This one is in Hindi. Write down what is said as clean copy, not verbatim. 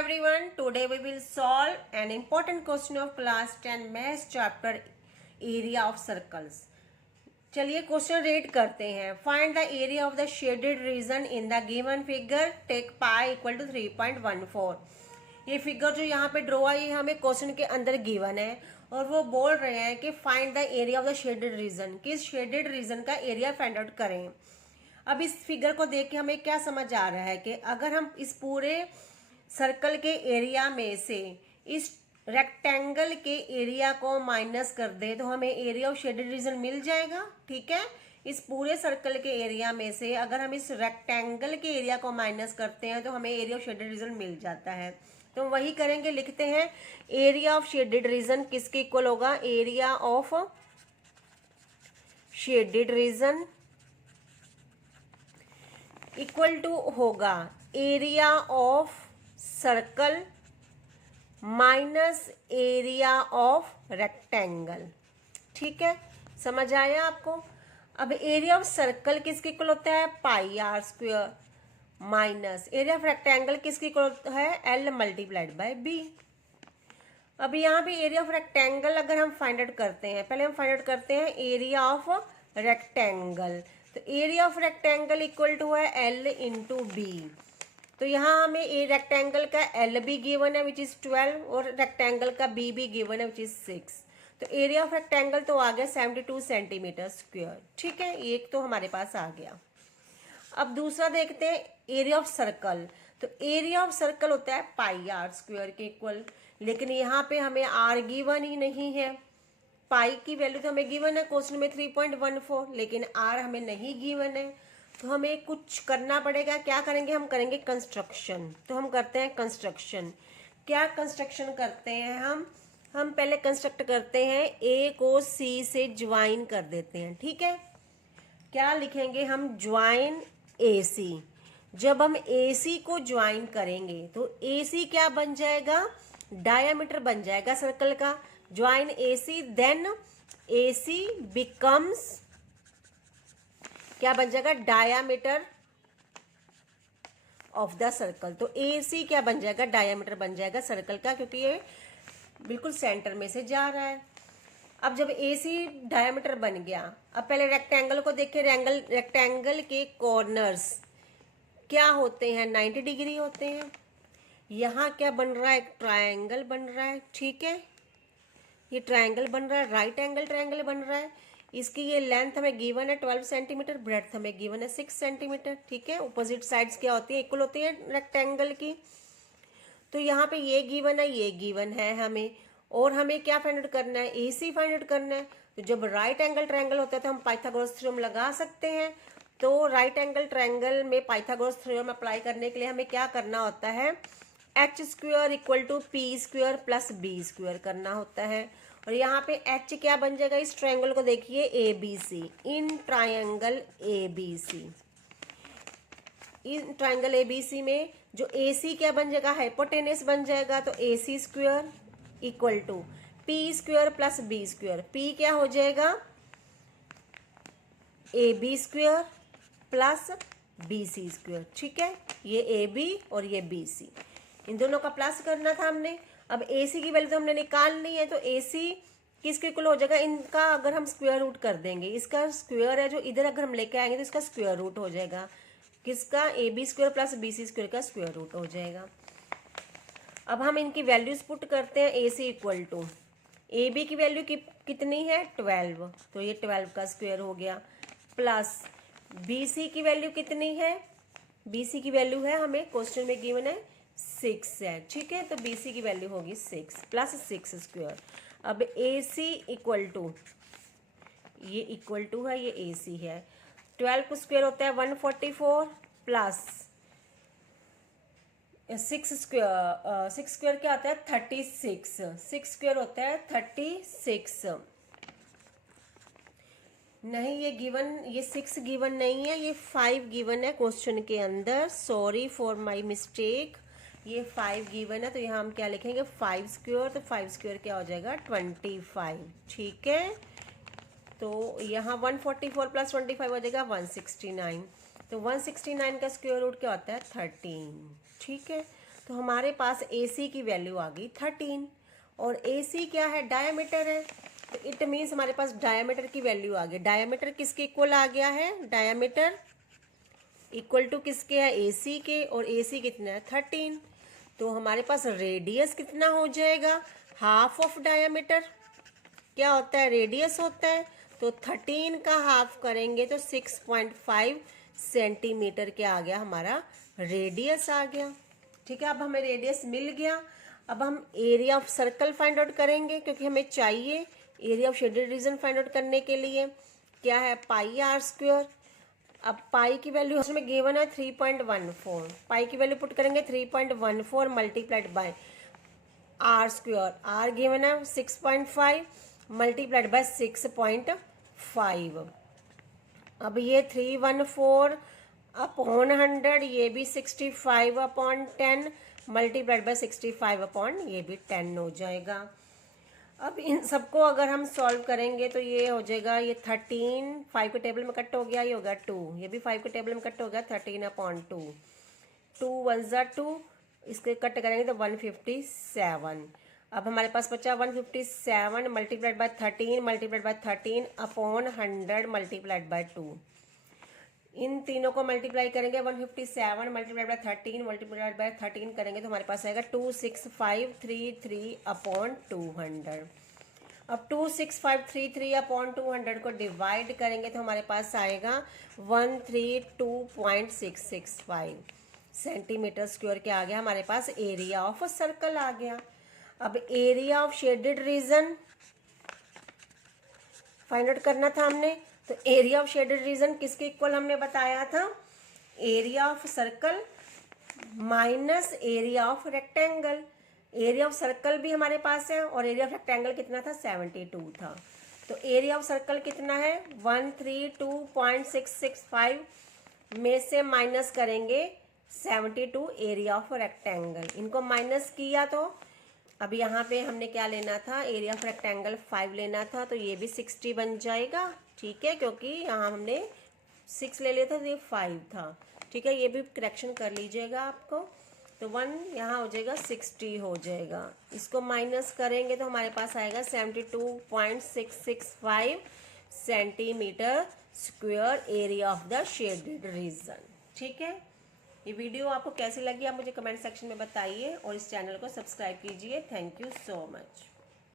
everyone. Today we will solve an important question of class 10 maths chapter area of circles. चलिए क्वेश्चन रीड करते हैं. Find the area of the shaded region in the given figure. Take pi equal to 3.14. ये फिगर जो यहाँ पे ड्रॉ है ये हमें क्वेश्चन के अंदर गिवन है और वो बोल रहे हैं कि find the area of the shaded reason. किस शेडेड रीजन का एरिया फाइंड आउट करें. अब इस फिगर को देख के हमें क्या समझ आ रहा है कि अगर हम इस पूरे सर्कल के एरिया में से इस रेक्टेंगल के एरिया को माइनस कर दे तो हमें एरिया ऑफ शेडेड रीजन मिल जाएगा. ठीक है, इस पूरे सर्कल के एरिया में से अगर हम इस रेक्टेंगल के एरिया को माइनस करते हैं तो हमें एरिया ऑफ शेडेड रीजन मिल जाता है. तो वही करेंगे. लिखते हैं एरिया ऑफ शेडेड रीजन किसके इक्वल होगा. Area of shaded region equal to होगा area of circle minus area of rectangle. ठीक है, समझ आया आपको. अब एरिया ऑफ सर्कल किसके इक्वल होता है. Pi R square minus area of rectangle किसके इक्वल होता है. L multiplied by B. अब यहाँ पे एरिया ऑफ रेक्टेंगल अगर हम फाइंड आउट करते हैं, पहले हम फाइंड आउट करते हैं एरिया ऑफ रेक्टेंगल. तो area of rectangle equal to है एल इंटू बी. तो यहाँ हमें ए रेक्टेंगल का एल भी गिवन है विच इज 12 और रेक्टेंगल का बी भी गिवन है विच इज 6. तो एरिया ऑफ रेक्टेंगल तो आ गया 72 सेंटीमीटर स्क्वायर. ठीक है, एक तो हमारे पास आ गया. अब दूसरा देखते हैं एरिया ऑफ सर्कल. तो एरिया ऑफ सर्कल होता है पाई आर स्क्वायर के इक्वल, लेकिन यहाँ पे हमें आर गिवन ही नहीं है. पाई की वैल्यू तो हमें गिवन है क्वेश्चन में 3.14, लेकिन आर हमें नहीं गिवन है. तो हमें कुछ करना पड़ेगा. क्या करेंगे, हम करेंगे कंस्ट्रक्शन. तो हम करते हैं कंस्ट्रक्शन. क्या कंस्ट्रक्शन करते हैं हम पहले कंस्ट्रक्ट करते हैं ए को सी से ज्वाइन कर देते हैं. ठीक है, क्या लिखेंगे हम ज्वाइन ए सी. जब हम ए सी को ज्वाइन करेंगे तो ए सी क्या बन जाएगा, डायामीटर बन जाएगा सर्कल का. ज्वाइन ए सी, देन ए सी बिकम्स क्या बन जाएगा, डायामीटर ऑफ द सर्कल. तो ए सी क्या बन जाएगा, डायामीटर बन जाएगा सर्कल का, क्योंकि ये बिल्कुल सेंटर में से जा रहा है. अब जब ए सी डायामीटर बन गया, अब पहले रेक्टेंगल को देखिए. रेक्टेंगल के कॉर्नर्स क्या होते हैं, 90 डिग्री होते हैं. यहाँ क्या बन रहा है, एक ट्रायंगल बन रहा है. ठीक है, ये ट्रायंगल बन रहा है, राइट एंगल ट्रायंगल बन रहा है. इसकी ये लेंथ हमें गिवन है 12 सेंटीमीटर, ब्रेड्थ हमें गिवन है 6 सेंटीमीटर. ठीक है, अपोजिट साइड्स क्या होती है, इक्वल होती है रेक्टेंगल की. तो यहाँ पे ये गिवन है, ये गिवन है हमें, और हमें क्या फाइंड आउट करना है, ए सी फाइंड आउट करना है. तो जब राइट एंगल ट्रायंगल होता है तो हम पाइथागोरस थ्योरम लगा सकते हैं. तो राइट एंगल ट्रायंगल में पाइथागोरस थ्योरम अप्लाई करने के लिए हमें क्या करना होता है, H square equal to P square plus B square करना होता है. और यहाँ पे एच क्या बन जाएगा, इस ट्रायंगल को देखिए A B C. In triangle A B C, in triangle A B C में जो ए सी क्या बन जाएगा, हाइपोटेनस बन जाएगा. तो A C square equal to P square plus B square. P क्या हो जाएगा, A B square plus B C square. ठीक है, ये ए बी और ये बी सी, इन दोनों का प्लस करना था हमने. अब ए सी की वैल्यू तो हमने निकालनी है. तो ए सी किसके इक्वल हो जाएगा, इनका अगर हम स्क्वायर रूट कर देंगे, इसका स्क्वायर है जो इधर अगर हम लेके आएंगे तो इसका स्क्वायर रूट हो जाएगा. किसका, A B square plus B C square का स्क्वायर रूट हो जाएगा. अब हम इनकी वैल्यूज पुट करते हैं. A C equal to A B की वैल्यू कितनी है 12, तो ये 12 का स्क्वायर हो गया, प्लस बी सी की वैल्यू कितनी है, बी सी की वैल्यू है हमें क्वेश्चन में गिवन है 6 है. ठीक है, तो बी सी की वैल्यू होगी 6 प्लस 6 स्क्वायर. अब ए सी इक्वल टू, ये इक्वल टू है, ये ए सी है. 12 को स्क्वायर होता है 144 प्लस 6 स्क्वायर. 6 स्क्वायर क्या होता है 36. 6 स्क्वायर होता है 36. नहीं, ये गिवन, ये 6 गिवन नहीं है, ये 5 गिवन है क्वेश्चन के अंदर. सॉरी फॉर माय मिस्टेक, ये 5 गिवन है. तो यहाँ हम क्या लिखेंगे 5 स्क्वायर. तो 5 स्क्वायर क्या हो जाएगा 25. ठीक है, तो यहाँ 144 प्लस 25 हो जाएगा 169. तो 169 का स्क्वायर रूट क्या होता है 13. ठीक है, तो हमारे पास AC की वैल्यू आ गई 13 और AC क्या है, डायमीटर है, तो इट मीन्स हमारे पास डायमीटर की वैल्यू आ गई। डायमीटर किसके इक्वल आ गया है, डायमीटर इक्वल टू किसके है, AC के, और AC कितना है 13। तो हमारे पास रेडियस कितना हो जाएगा, हाफ ऑफ डायमीटर। क्या होता है, रेडियस होता है, तो 13 का हाफ करेंगे तो 6.5 सेंटीमीटर क्या आ गया, हमारा रेडियस आ गया। ठीक है, अब हमें रेडियस मिल गया। अब हम area of circle find out करेंगे, क्योंकि हमें चाहिए area of shaded reason find out करने के लिए। क्या है, पाई आर स्क्वायर। अब पाई की वैल्यू उसमें गिवन है 3.14। पाई की वैल्यू पुट करेंगे 3.14 multiplied by R square. R given है 6.5 मल्टीप्लाइड बाय 6.5। अब ये 314 अपॉन 100, ये भी 65 अपॉन 10 मल्टीप्लाइड बाय 65 अपॉन ये भी 10 हो जाएगा। अब इन सबको अगर हम सॉल्व करेंगे तो ये हो जाएगा, ये 13 5 के टेबल में कट हो गया, ये होगा 2, ये भी 5 के टेबल में कट हो गया, 13 अपॉन 2, 2 1 ज़ा 2, इसके कट करेंगे तो 157। अब हमारे पास बचा 157 multiplied by 13 multiplied by 13 upon 100 multiplied by 2। इन तीनों को मल्टीप्लाई करेंगे, 157 मल्टीप्लाइड बाय 13 मल्टीप्लाइड बाय 13 करेंगे तो हमारे पास आएगा 26533 अपॉन 200। अब 26533 अपॉन 200 को डिवाइड करेंगे तो हमारे पास आएगा 132.665 सेंटीमीटर स्क्वायर। क्या आ गया हमारे पास, एरिया ऑफ सर्कल आ गया। अब area of shaded reason find out करना था हमने, तो एरिया ऑफ शेडेड रीजन किसके इक्वल हमने बताया था, area of circle minus area of rectangle. Area of circle भी हमारे पास है और एरिया ऑफ रेक्टेंगल कितना था, 72 था। तो एरिया ऑफ सर्कल कितना है, 132.665 में से माइनस करेंगे 72 एरिया ऑफ रेक्टेंगल। इनको माइनस किया तो अब यहाँ पे हमने क्या लेना था, एरिया ऑफ रेक्टेंगल 5 लेना था, तो ये भी 60 बन जाएगा। ठीक है, क्योंकि यहाँ हमने 6 ले लिया था तो ये 5 था। ठीक है, ये भी करेक्शन कर लीजिएगा आपको। तो 1 यहाँ हो जाएगा, 60 हो जाएगा। इसको माइनस करेंगे तो हमारे पास आएगा 72.665 centimetre square area of the shaded reason. ठीक है, ये वीडियो आपको कैसी लगी आप मुझे कमेंट सेक्शन में बताइए और इस चैनल को सब्सक्राइब कीजिए। Thank you so much.